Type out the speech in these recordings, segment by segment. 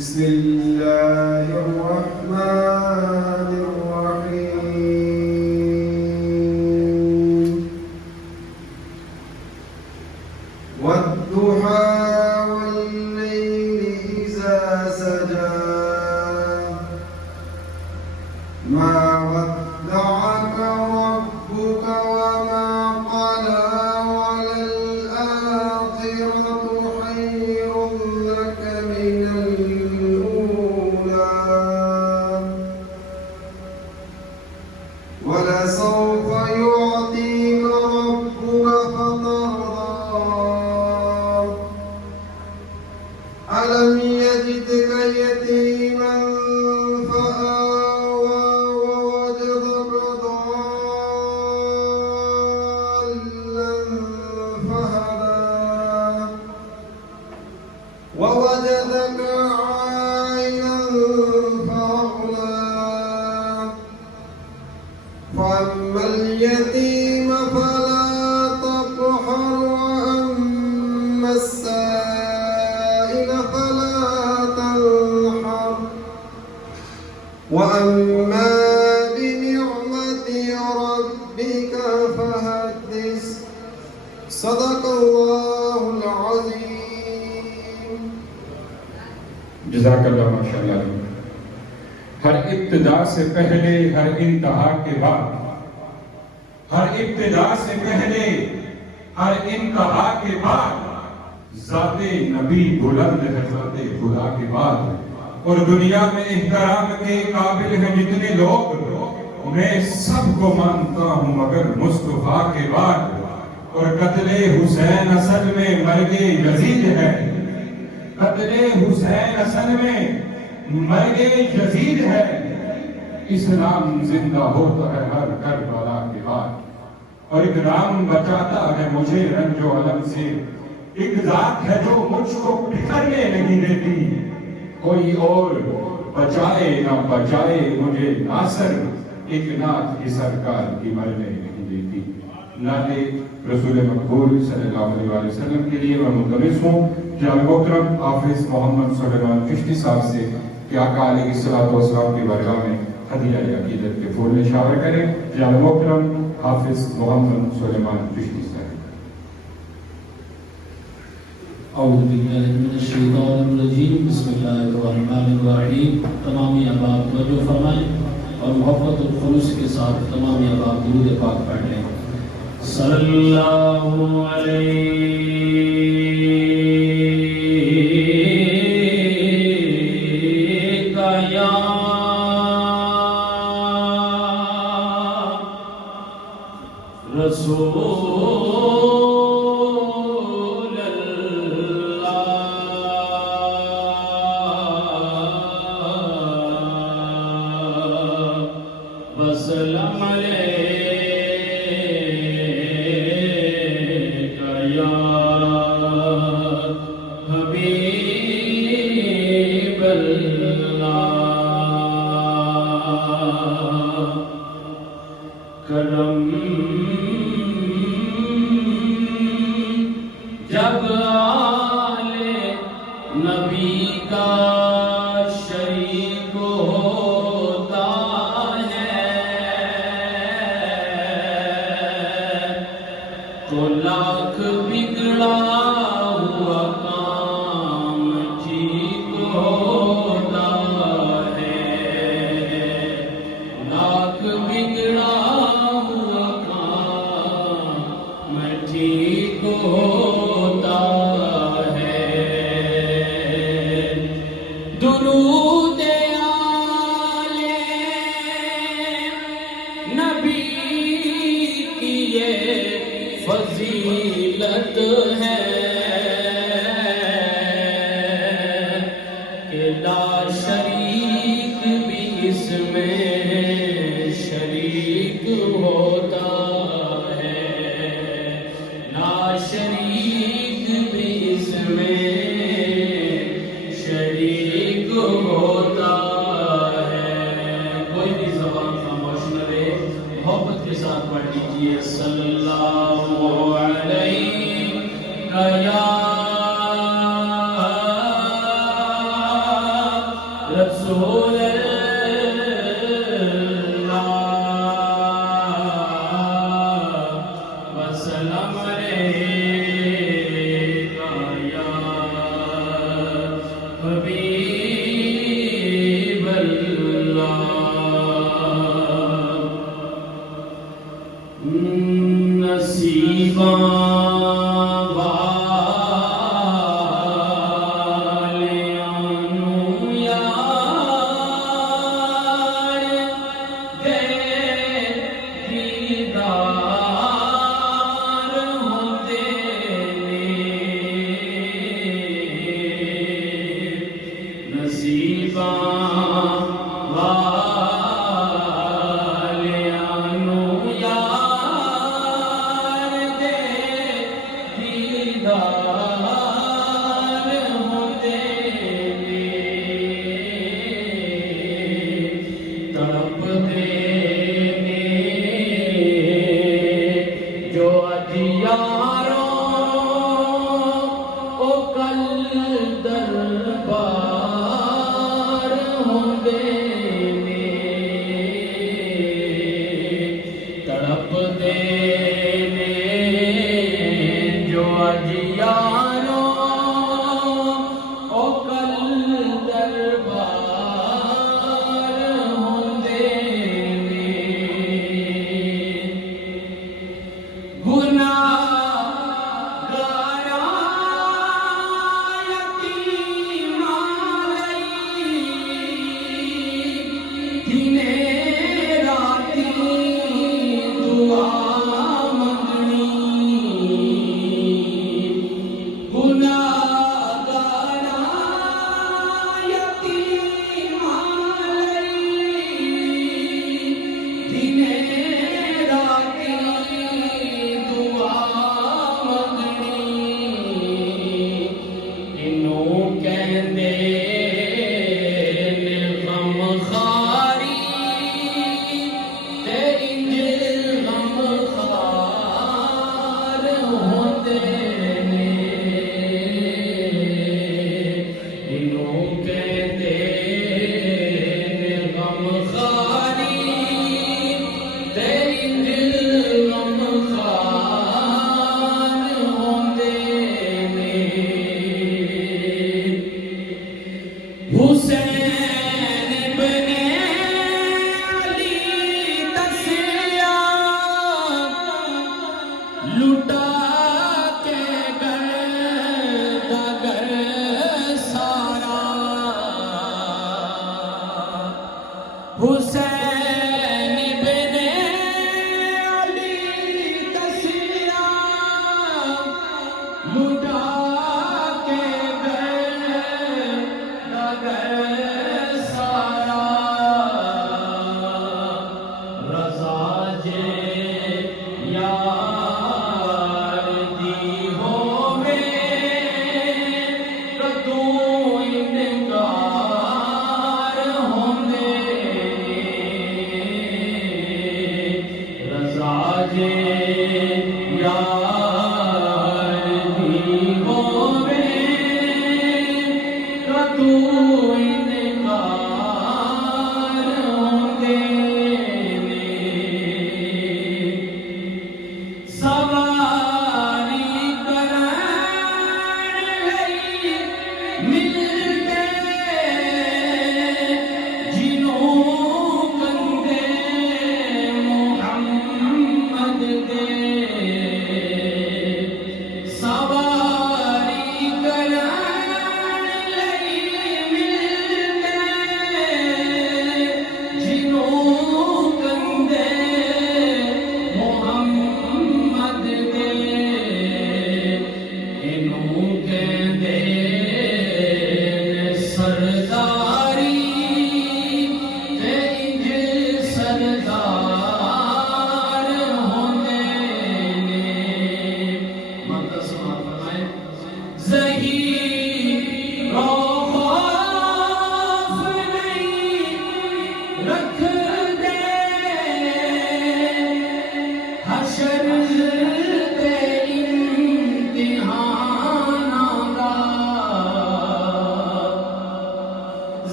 بسم الله الرحمن الرحيم والضحى والليل إذا سجى ما ودعك ربك وما قلى وللآخرة خير لك من الأولى ولسوف يعطيك ربك فترضى ألم يجدك يتيما فآوى ووجدك ضالا فهدى ووجدك عائلا فأغنى فأما اليتيم فلا تقهر وأما السائل فلا تنحر وأما بنعمة ربك فحدث صدق الله العظيم. جزاک اللہ ماشاء اللہ. ہر ابتدا سے پہلے ہر انتہا کے بعد، ہر ابتدا سے پہلے ہر انتہا کے بعد ذات نبی بلند ہے ذات خدا کے بعد. اور دنیا میں احترام کے قابل ہیں جتنے لوگ، میں سب کو مانتا ہوں مگر مصطفیٰ کے بعد. اور قتل حسین اصل میں مرگ یزید ہے، قتل حسین اصل میں مرگ یزید ہے. اسلام زندہ ہوتا ہے ہر کربلا کے بعد. اور ایک نام بچاتا ہے مجھے رنج و علم سے، ایک ذات ہے جو مجھ کو بکھرنے نہیں دیتی. کوئی اور بچائے نہ بچائے مجھے ناصر، ایک نعت کی سرکار کی مرنے نہیں دیتی. نعت رسول مقبول صلی اللہ علیہ وسلم کے لیے میں ملتمس ہوں جناب محترم حافظ محمد سلیمان چشتی صاحب سے کہ آقا علیہ السلام کی بارگاہ میں ہدیہ عقیدت کے پھول نشاور کریں. جناب محترم حافظ محمد سلیمان چشتی صاحب. اعوذ باللہ من الشیطان الرجیم. بسم اللہ الرحمن الرحیم. تمام احباب توجہ فرمائیں اور محبت اور خلوص کے ساتھ تمام احباب درود پاک پڑھ لیں. صلی اللہ علیہ یا رسول اللہ وسلم علیک یا حبیب اللہ. کرم جب آل نبی کا شریک ہوتا ہے تو لاکھ بگڑا ہوا کام ٹھیک ہوتا ہے. لاکھ بگڑا ہوا کام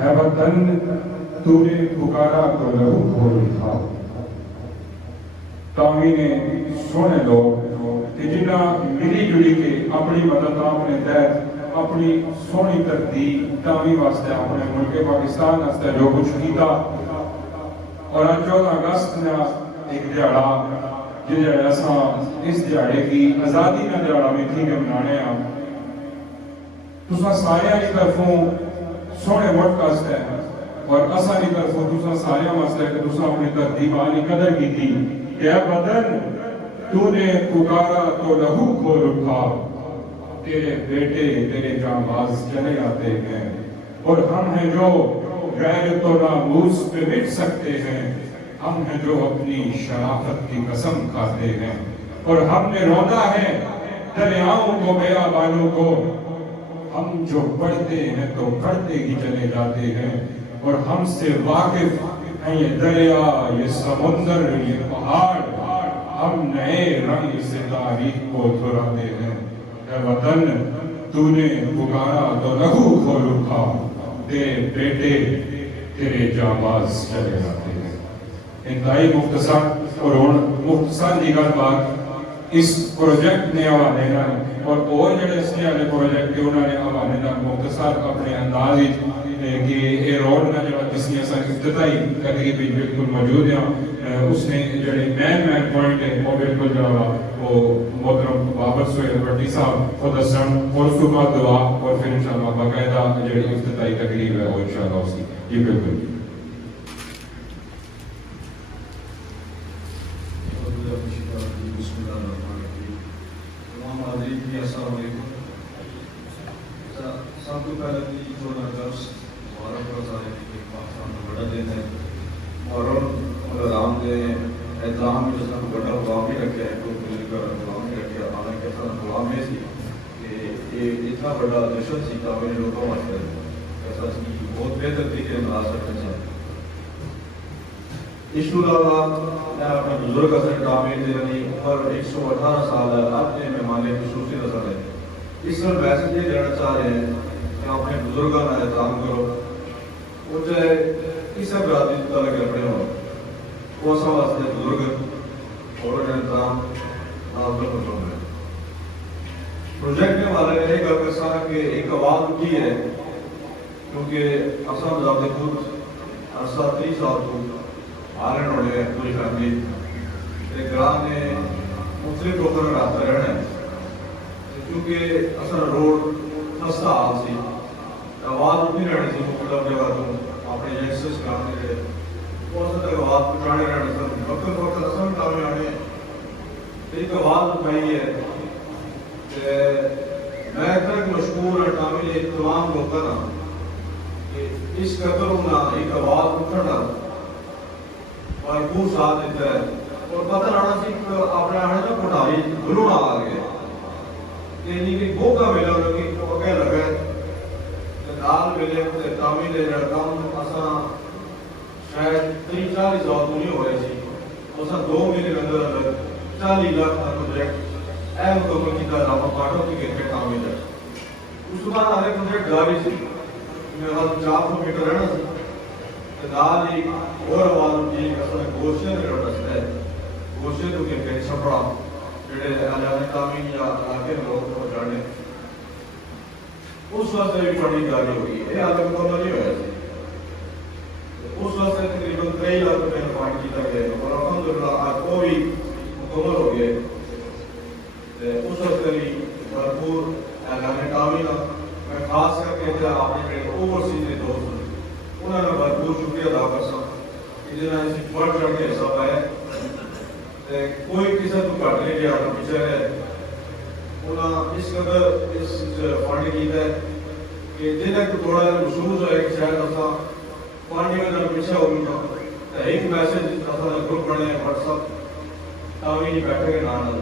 ہے وطن تو نے پکارا تو لہو کھول اٹھا. تامینے سونے لوگ کہ جنہ ملی جڑی کے اپنی مدد اپنے تحت اپنی سونی ترتیب تامی واسطے اپنے ملک پاکستان واسطے جو کچھ کیتا. اور 14 اگست نے ایک دیہڑا جہاں ایسا اس دیہڑے کی آزادی کا دیہڑا میں تھی کہ منانے ہیں تسا سارے کی طرفوں سونے وقت واسطے اور اسا کی طرفوں تسا سارے واسطے کہ تسا اپنی ترتیب آنی قدر کی تھی کہ اے بدن تو نے پکارا تو لہو کھول اٹھا. تیرے بیٹے تیرے جانباز چلے آتے ہیں اور ہم ہیں جو غیرت و ناموس پہ مٹ سکتے ہیں. ہم ہیں جو اپنی شرافت کی قسم کھاتے ہیں اور ہم نے رونا ہے دریاؤں کو بیابانوں کو. ہم جو پڑھتے ہیں تو پڑھتے ہی چلے جاتے ہیں اور ہم سے واقف ہیں یہ دریا یہ سمندر یہ پہاڑ. ہم نئے رنگ سے تاریخ کو دہراتے ہیں. اے وطن تو نے پکارا تو لہو کھول اٹھا. تیرے بیٹے تیرے جانباز چلے جاتے ہیں. انتہائی مختصر اور مختصر دیگر بات اس پروجیکٹ نے حوالے اور جڑے اس والے پروجیکٹ کے انہوں نے حوالے مختصر اپنے انداز کہ یہ روڈ نہ جڑا جس نے افتتاحی تقریب بالکل موجود ہیں اس نے جڑے مین پوائنٹ ہے وہ بالکل جو وہ محترم بابر سہیل بھٹی صاحب خود دسن اور اس کے بعد دعا اور پھر انشاءاللہ باقاعدہ جڑی افتتاحی تقریب ہے وہ انشاءاللہ اس کی جی بالکل. السلام علیکم. سب کو پہلے بھی 14 اگست محرم روزہ پاکستان کا بڑا دن ہے. محرم اور رام کے احترام میں جیسا بڑا پروگرام بھی رکھا ہے تو پروگرام بھی رکھا. حالانکہ ایسا پروگرام یہ سی کہ یہ اتنا بڑا جشن سی تھا میرے لوگوں واسطے ایسا سی بہت بہتر طریقے سے منا سکتے ہیں. اس کے علاوہ میں اپنے بزرگ اثر ڈرامے یعنی عمر 118 سال اپنے مہمان خصوصی نظر ہے. اس میں میسج یہ دینا چاہ رہے ہیں کہ اپنے بزرگوں کا احترام کرو. وہ چاہے کسی برادری سے تعلق رکھنے ہو وہ سب واسطے بزرگ اور احترام نازل کرو. پروجیکٹ کے بارے میں ایک گل کہ ایک آواز اٹھی ہے کیونکہ اصل مذہب خود عرصہ 30 سال تو آرن ہونے ہیں پوری فیملی ایک گرام نے مختلف لوگوں کا رابطہ رہنا ہے کیونکہ اصل روڈ خستہ حال سی آواز اٹھنی رہنی سی مختلف جگہ تو اپنے یگسٹرس کرانے کے وہ اصل تک آواز پہنچانے رہنے سن وقت وقت اصل کامیں آنے ایک آواز اٹھائی ہے کہ میں اتنا مشہور ہے تمام لوگوں کا کہ اس قدر ہونا ایک آواز اٹھنا بھرپور ساتھ دیتا ہے اور پتہ رہنا سی اپنے آنے کا پٹھاری گلونا آ گیا کہ نہیں کہ موقع ملا لگی تو اگے لگا دال ملے تے تامی دے کام اساں شاید 30-40 سال نہیں ہو رہے سی اساں 2 مہینے اندر 40 لاکھ کا پروجیکٹ اے مکمل کیتا راما پاٹو کی گھر تامی دے اس کے بعد آگے پروجیکٹ جاری سی میرا 400 میٹر رہنا سی دال ایک اور آواز جی اصل گوشے نے رستا ہے گوشے تو کہ چھپڑا جڑے علاقے تامی یا علاقے لوگ کو جانے اس وقت بھی بڑی گاڑی ہوئی ہے آگے مکمل نہیں ہوا سی اس وقت سے تقریباً 3 لاکھ روپے فنڈ کیا گیا اور الحمدللہ آج وہ بھی مکمل ہو گئے اس وقت بھی بھرپور علاقے تامی میں خاص کر کے اپنے اوورسیز کے دوست انہوں نے بھرپور شکریہ ادا کر سکتا جنہیں اس بڑھ چڑھ کے حصہ پایا کوئی کسی کو کٹ نہیں گیا پیچھے رہے انہیں اس قدر اس فنڈ کیا ہے کہ جنہیں کو تھوڑا محسوس ہے کہ شاید اصا فنڈ میں پیچھے ہو گیا ایک میسج اصل گروپ بنے واٹس ایپ تاوی نہیں بیٹھے گئے نال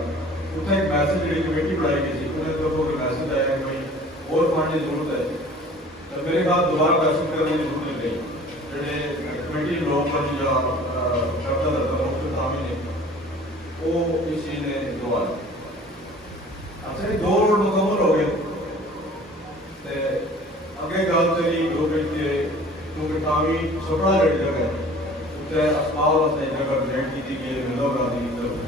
اتنے ایک میسج جی کمیٹی بنائی گئی تھی انہیں تو میسج آیا کہ بھائی اور فنڈ کی ضرورت ہے تو میرے بعد دوبارہ پیسے کرنے کی ضرورت نہیں گئی جڑے کمیٹی لوگ یا شبدہ درتا مختلف تامی نے وہ اس چیز نے دعا اچھا 2 روڈ مکمل ہو گئے اگے گل چلی جو کیونکہ تامی چھپڑا ریٹ جگہ اتنے اسپال واسطے جگہ ریٹ کی گئی ملو گاندھی کی طرف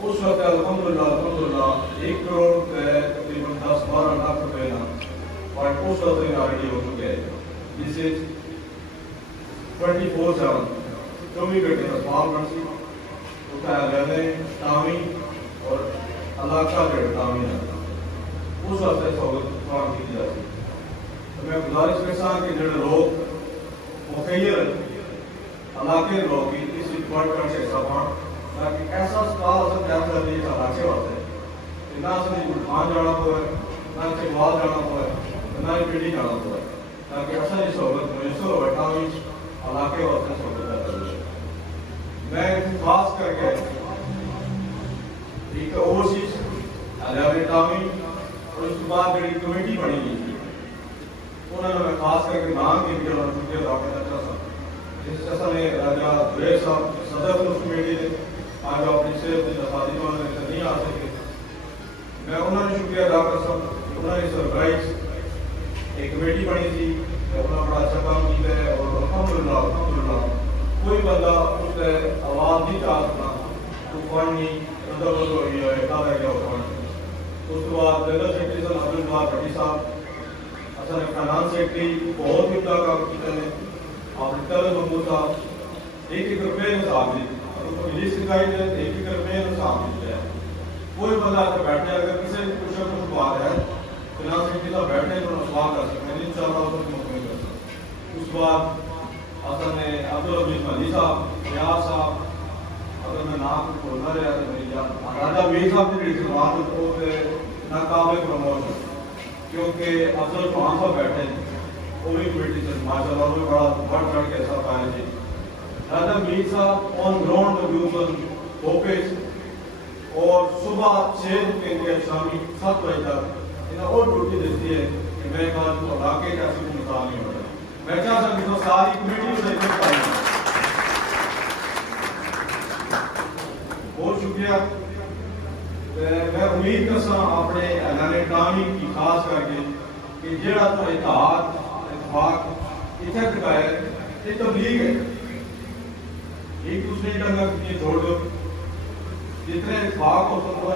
اس وقت الحمدللہ 1 کروڑ تقریباً 10-12 لاکھ روپے نا اور اس وقت ریڈی ہو چکے ہیں جس سے 24/7 24 گھنٹے اسپال بن سی اتنے تامی اور علاقہ کے تامی اس واسطے سہولت فراہم کی جاتی میں گزارش کر سکتا کہ جڑے لوگ مخیر علاقے لوگ اس فنڈ کا حصہ پان تاکہ ایسا اسپتال اصل تیار کر دی علاقے واسطے کہ نہ اصل گلخان جانا پوے نہ چکوال جانا پوے نہ ہی پنڈی جانا پوے تاکہ اصل یہ سہولت میسر ہوئے تامی علاقے واسطے سہولت کر دی میں خاص کر کے ایک اوورسیز علاقے تامی اور اس کے بعد جڑی کمیٹی بنی گئی تھی انہوں نے خاص کر کے نام کے لیے شکریہ ادا کرنا چاہتا جس اصل نے راجا زبیر صاحب صدر اس کمیٹی نے آج اپنی صحت کی نفاذی میں انہوں نے نہیں آ سکے میں انہوں نے شکریہ ادا کر سکتا انہوں نے سرپرائز ایک کمیٹی بنی تھی انہوں نے بڑا اچھا کام کیا ہے اور الحمدللہ کوئی بندہ اس سے آواز نہیں چاہ سکتا تو فنڈ نہیں ردبل ہوئی ہے کہا رہ گیا فنڈ اس کے بعد جنرل سیکرٹری صاحب عبدالبار بھٹی صاحب اصل فائنانس سیکرٹری بہت ہی بڑا کام کیا ہے آپ نے محمود صاحب 1 روپے حساب دی لسٹ دکھائی دے 1 روپے حساب دیتا ہے کوئی بندہ آ بیٹھے اگر کسی نے کچھ کچھ بات ہے فائنانس سیکرٹری صاحب بیٹھے تو سوال کر سکتے ہیں انشاءاللہ اس کو مکمل کر سکتے اس کے بعد اصل نے عبدالعزیز مہدی صاحب ریاض صاحب اگر میں نام بولنا رہا تو میری یاد راجا میر صاحب کی جڑی سماعت وہ ناقابل پروموشن کیونکہ افضل چوہان صاحب بیٹھے وہ بھی کمیٹی سے ماشاء اللہ میں بڑا بڑھ چڑھ کے ایسا پایا جی راجا میر صاحب آن گراؤنڈ موجود ہوپیج اور صبح 6 بجے شامی 7 بجے تک انہیں اور ڈیوٹی دیتی ہے کہ میں کہا تو علاقے کا ایسی کوئی مثال نہیں ہو رہا میں چاہتا ہوں کہ ساری کمیٹی میں دیکھنے پائی بہت شکریہ میں امید کرتا ہوں اپنے اعلان کامی کی خاص کر کے کہ جڑا تو اتحاد اتفاق اتنے دکھایا یہ تبلیغ ہے ایک دوسرے ڈنگا کتنی چھوڑ دو جتنے اتفاق ہو سکتا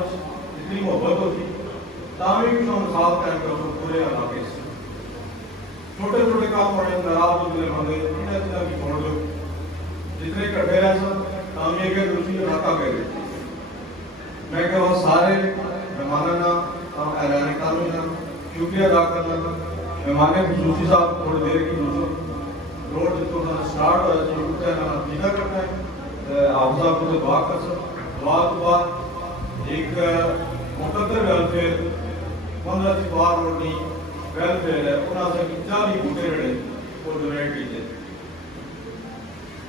جتنی محبت ہوتی تامی بھی ہم ساتھ قائم کر سکتے پورے علاقے سے چھوٹے چھوٹے کام پڑے ناراض ہوتے بندے انہیں اتنا کی چھوڑ دو جتنے کٹھے رہ سکتے تامی کے دوسری علاقہ کہہ دیتی میں کہ وہ سارے مہمانوں کا اعلان کامی کا شکریہ ادا کرنا مہمان خصوصی صاحب تھوڑی دیر کی روڈ جتوں سٹارٹ ہوا جی نتیجہ کرنا ہے آپ صاحب کو دعا کر سکتے دعا تو بعد ایک مقدر گل پھر 15 روڈ نہیں ویلفیئر ہے انہوں سے 40 بوٹے جڑے وہ ڈونیٹ کیتے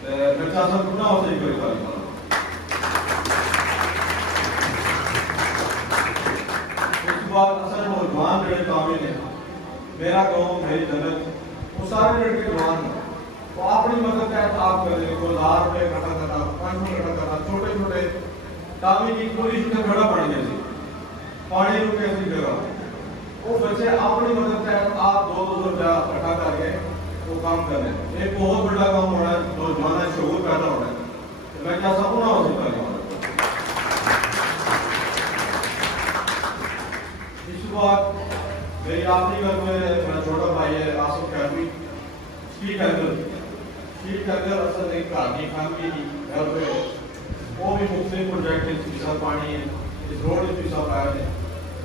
میں چاہتا ہوں نہ ہوتے کوئی کاری مانا اس بعد اصل نوجوان جڑے کامل ہیں میرا قوم میری جنت وہ سارے لڑکے جوان ہیں وہ اپنی مدد کا احتیاط کر دیں 1000 روپے اکٹھا کرنا 500 اکٹھا کرنا چھوٹے چھوٹے کامی کی پوری سے بڑا پڑ گیا سی پانی رو کے ایسی جگہ وہ بچے اپنی مدد سے آپ 200 روپیہ اکٹھا کر کے وہ کام کر رہے ہیں ایک بہت بڑا کام ہونا ہے نوجوان شعور پیدا ہونا ہے میں کیا سب نہ ہو سکتا ہے اس بات میری آخری گھر میں میرا چھوٹا بھائی ہے آصف خیروی اسٹریٹ اینگل اصل ایک گھر کی فیملی کی گھر پہ وہ بھی مختلف پروجیکٹ اس پیسہ پانی ہے اس روڈ اس پیسہ پائے ہیں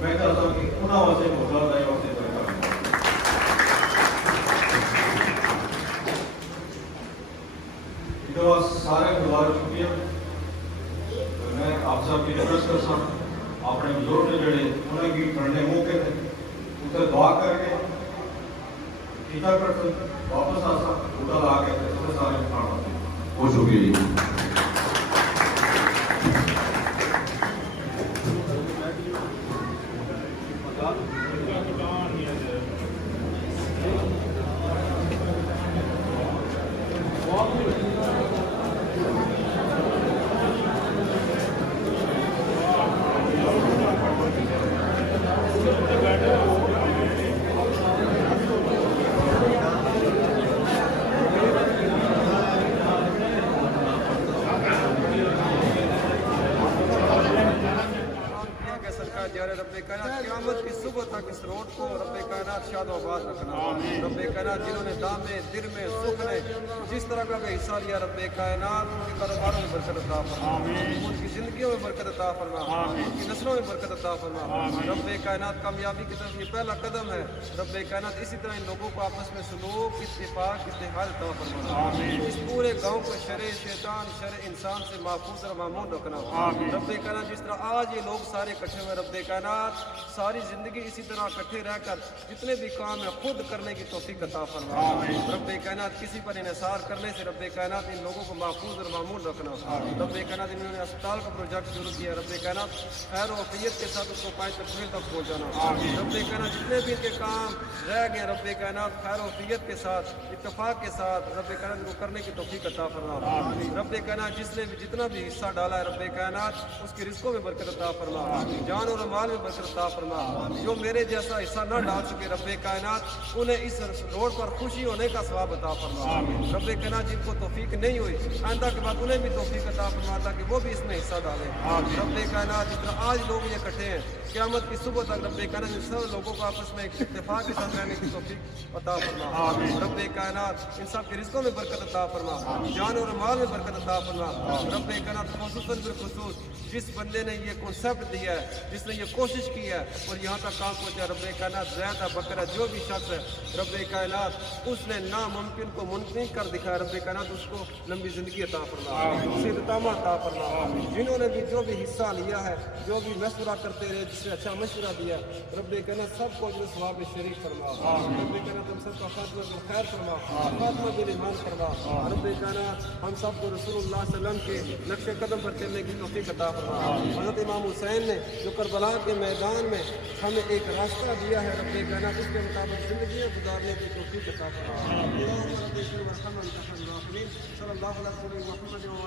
میں چاہتا ہوں کہ انہوں واسے موزہ دائی واسے طریقہ تو سارے خدوار شکریہ میں آپ سب کی ریکویسٹ کرتا ہوں اپنے بزرگ جڑے انہیں کی پڑھنے موقع تھے اسے دعا کر کے ٹیچر پرسن واپس آسا اٹھا لا کے سارے کھانا بہت شکریہ جی قیامت کی صبح تک اس روڈ کو رب کائنات شاد و آباد رکھنا رب کائنات جنہوں نے دامے دل میں سکھ نے جس طرح کا حصہ لیا رب کائنات ان کے کاروباروں میں برکت عطا فرما ان کی زندگیوں میں برکت عطا فرما ان کی نسلوں میں برکت عطا فرما رب کائنات کامیابی کی طرف یہ پہلا قدم ہے رب کائنات اسی طرح ان لوگوں کو آپس میں سلوک اتفاق اتحاد عطا فرما اس پورے گاؤں کو شر شیطان شر انسان سے محفوظ اور معمون رکھنا رب کائنات جس طرح آج یہ لوگ سارے اکٹھے ہوئے رب کائنات ساری زندگی اسی طرح اکٹھے رہ کر جتنے بھی کام ہیں خود کرنے کی توفیق عطا فرما رب کائنات کسی پر انحصار کرنے سے رب کائنات ان لوگوں کو محفوظ اور معمول رکھنا رب کائنات انہوں نے اسپتال کا پروجیکٹ شروع کیا رب کائنات خیر و عافیت کے ساتھ اس کو 5 تکمیل تک پہنچانا رب کائنات جتنے بھی ان کے کام رہ گئے رب کائنات خیر و عافیت کے ساتھ اتفاق کے ساتھ رب کائنات ان کو کرنے کی توفیق عطا فرما رب کائنات جس نے بھی جتنا بھی حصہ ڈالا ہے رب کائنات اس کی رزقوں میں برکت عطا فرما جان اور مال میں برکت عطا فرما جو میرے جیسا حصہ نہ ڈال سکے رب کائنات انہیں اس روڈ پر خوشی ہونے کا ثواب عطا فرما رب کائنات جن کو توفیق نہیں ہوئی آئندہ کے بعد انہیں بھی توفیق عطا فرما تاکہ وہ بھی اس میں حصہ ڈالیں رب کائنات جس طرح آج لوگ یہ اکٹھے ہیں قیامت کی صبح تک رب کائنات ان سب لوگوں کو آپس میں ایک اتفاق کے ساتھ رہنے کی توفیق عطا فرما رب کائنات ان سب کے رزقوں میں برکت عطا فرما جان اور مال میں برکت عطا فرما رب کائنات خصوصاً بالخصوص جس بندے نے یہ کنسیپٹ دیا ہے جس نے یہ کوشش کی ہے اور یہاں تک کام پہنچا رب کائنات زیادہ بکرا جو بھی شخص ہے رب کائنات اس نے ناممکن کو ممکن کر دکھایا رب کائنات اس کو لمبی زندگی عطا فرما استقامت عطا فرما جنہوں نے بھی جو بھی حصہ لیا ہے جو بھی مشورہ کرتے رہے جس نے اچھا مشورہ دیا رب کائنات سب کو اپنے ثواب میں شریک فرما رب کائنات ہم سب کا خاتمہ بالخیر فرما خاتمہ بالایمان فرما رب کائنات ہم سب کو رسول اللہ صلی اللہ علیہ وسلم کے نقش قدم پر چلنے کی توفیق عطا فرما حضرت امام حسین نے جو کربلا کے میدان میں ہمیں ایک راستہ دیا ہے رب کائنات اس کے مطابق زندگی گزارنے کی توفیق عطا فرما صلی اللہ علیہ وسلم محمد و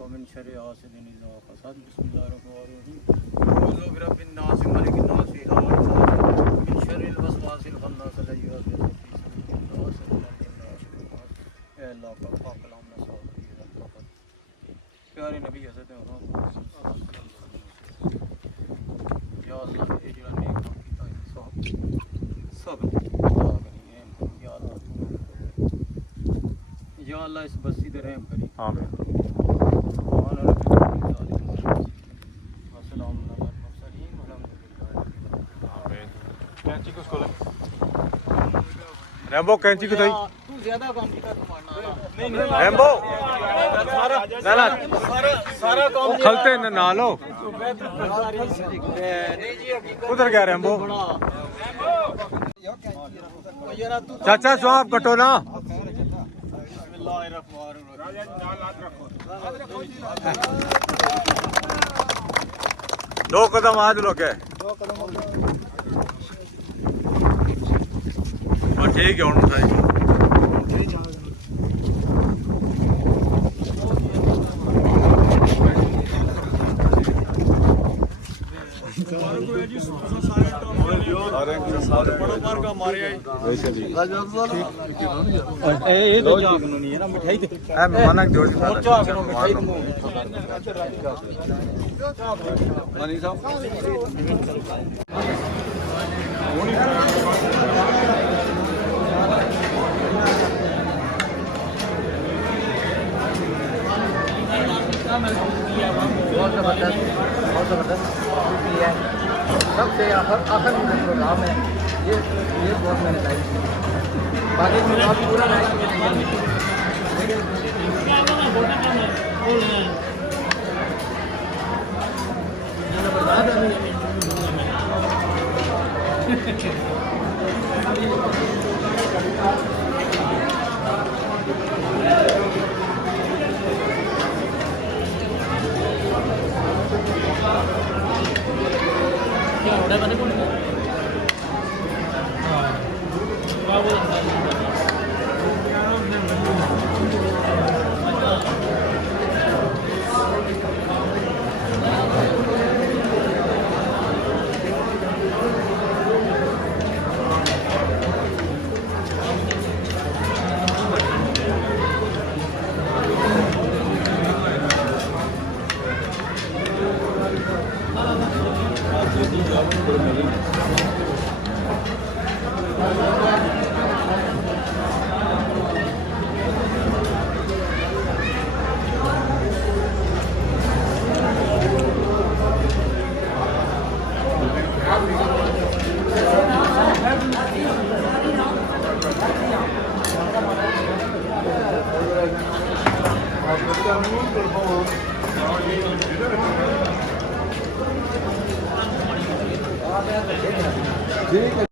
ومن شر حاسد إذا حسد بسم الله الرحمن الرحيم أعوذ برب الناس ملك الناس إله الناس من شر الوسواس الخناس الذي يوسوس في صدور الناس من الجن والشيطان اے اللہ کا پاک کلام نہ سو پیارے نبی حضرت محمد یا اللہ اے جڑا نیک کام کیتا ہے سب یا اللہ اس بستی تے رحم کری آمین ریمبو کینچی کو تھئی تو زیادہ کام کیتا تمہارا ریمبو سارا کام کھلتے نہ لو ادھر گیا ریمبو چاچا سواب کٹو نا دو قدم آج لوگ ہے ٹھیک ہے بہت زبردست ہے سب سے آخر میں پروگرام ہے یہ بہت میں نے لائک کیا باقی پروگرام پورا